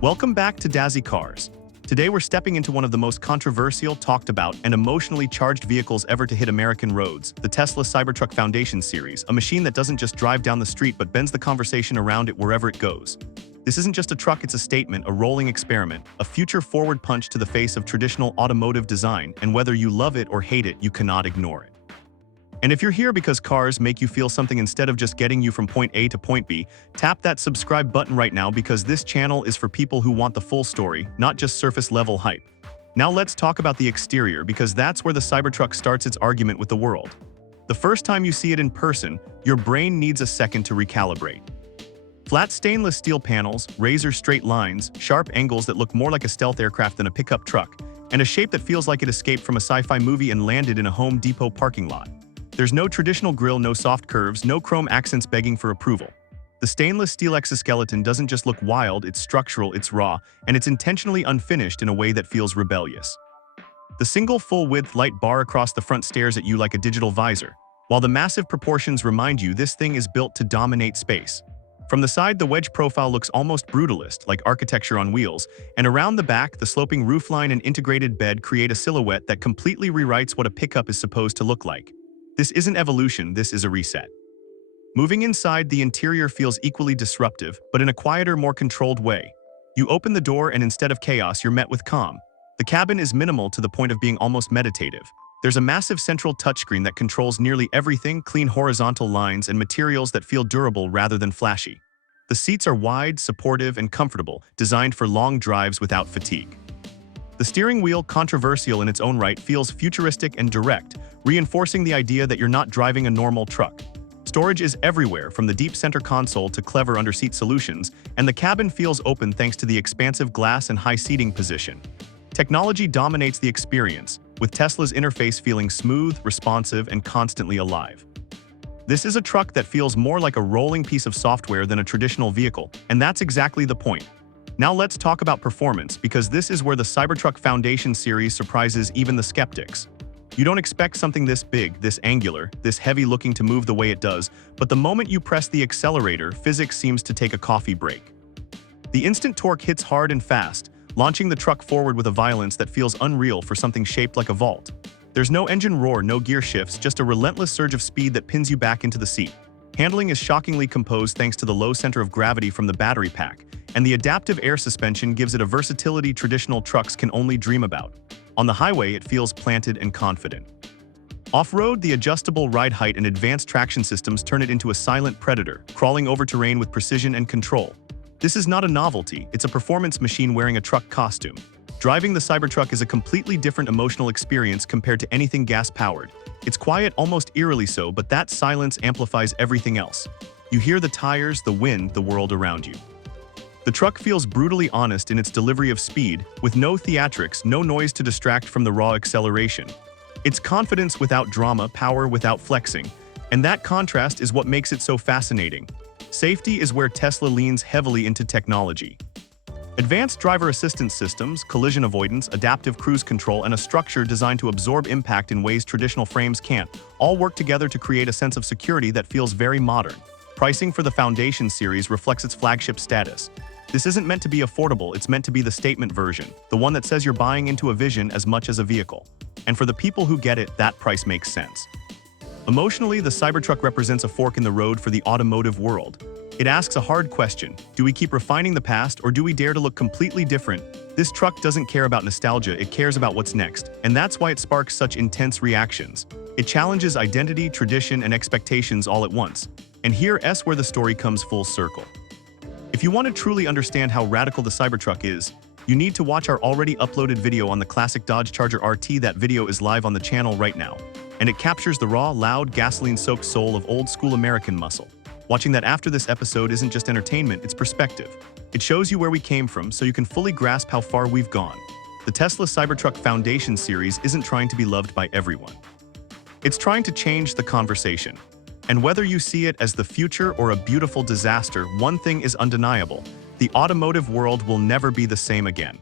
Welcome back to Dazzy Cars. Today we're stepping into one of the most controversial, talked about, and emotionally charged vehicles ever to hit American roads, the Tesla Cybertruck Foundation Series, a machine that doesn't just drive down the street but bends the conversation around it wherever it goes. This isn't just a truck, it's a statement, a rolling experiment, a future-forward punch to the face of traditional automotive design, and whether you love it or hate it, you cannot ignore it. And if you're here because cars make you feel something instead of just getting you from point A to point B, tap that subscribe button right now because this channel is for people who want the full story, not just surface-level hype. Now let's talk about the exterior because that's where the Cybertruck starts its argument with the world. The first time you see it in person, your brain needs a second to recalibrate. Flat stainless steel panels, razor-straight lines, sharp angles that look more like a stealth aircraft than a pickup truck, and a shape that feels like it escaped from a sci-fi movie and landed in a Home Depot parking lot. There's no traditional grille, no soft curves, no chrome accents begging for approval. The stainless steel exoskeleton doesn't just look wild, it's structural, it's raw, and it's intentionally unfinished in a way that feels rebellious. The single full-width light bar across the front stares at you like a digital visor, while the massive proportions remind you this thing is built to dominate space. From the side, the wedge profile looks almost brutalist, like architecture on wheels, and around the back, the sloping roofline and integrated bed create a silhouette that completely rewrites what a pickup is supposed to look like. This isn't evolution, this is a reset. Moving inside, the interior feels equally disruptive, but in a quieter, more controlled way. You open the door and instead of chaos, you're met with calm. The cabin is minimal to the point of being almost meditative. There's a massive central touchscreen that controls nearly everything, clean horizontal lines and materials that feel durable rather than flashy. The seats are wide, supportive, and comfortable, designed for long drives without fatigue. The steering wheel, controversial in its own right, feels futuristic and direct, reinforcing the idea that you're not driving a normal truck. Storage is everywhere, from the deep center console to clever under-seat solutions, and the cabin feels open thanks to the expansive glass and high seating position. Technology dominates the experience, with Tesla's interface feeling smooth, responsive, and constantly alive. This is a truck that feels more like a rolling piece of software than a traditional vehicle, and that's exactly the point. Now let's talk about performance, because this is where the Cybertruck Foundation Series surprises even the skeptics. You don't expect something this big, this angular, this heavy looking to move the way it does, but the moment you press the accelerator, physics seems to take a coffee break. The instant torque hits hard and fast, launching the truck forward with a violence that feels unreal for something shaped like a vault. There's no engine roar, no gear shifts, just a relentless surge of speed that pins you back into the seat. Handling is shockingly composed thanks to the low center of gravity from the battery pack, and the adaptive air suspension gives it a versatility traditional trucks can only dream about. On the highway, it feels planted and confident. Off-road, the adjustable ride height and advanced traction systems turn it into a silent predator, crawling over terrain with precision and control. This is not a novelty, it's a performance machine wearing a truck costume. Driving the Cybertruck is a completely different emotional experience compared to anything gas-powered. It's quiet, almost eerily so, but that silence amplifies everything else. You hear the tires, the wind, the world around you. The truck feels brutally honest in its delivery of speed, with no theatrics, no noise to distract from the raw acceleration. It's confidence without drama, power without flexing, and that contrast is what makes it so fascinating. Safety is where Tesla leans heavily into technology. Advanced driver assistance systems, collision avoidance, adaptive cruise control, and a structure designed to absorb impact in ways traditional frames can't, all work together to create a sense of security that feels very modern. Pricing for the Foundation Series reflects its flagship status. This isn't meant to be affordable, it's meant to be the statement version, the one that says you're buying into a vision as much as a vehicle. And for the people who get it, that price makes sense. Emotionally, the Cybertruck represents a fork in the road for the automotive world. It asks a hard question: do we keep refining the past, or do we dare to look completely different? This truck doesn't care about nostalgia, it cares about what's next, and that's why it sparks such intense reactions. It challenges identity, tradition, and expectations all at once. And here's where the story comes full circle. If you want to truly understand how radical the Cybertruck is, you need to watch our already uploaded video on the classic Dodge Charger RT. That video is live on the channel right now, and it captures the raw, loud, gasoline-soaked soul of old-school American muscle. Watching that after this episode isn't just entertainment, it's perspective. It shows you where we came from so you can fully grasp how far we've gone. The Tesla Cybertruck Foundation Series isn't trying to be loved by everyone. It's trying to change the conversation. And whether you see it as the future or a beautiful disaster, one thing is undeniable: the automotive world will never be the same again.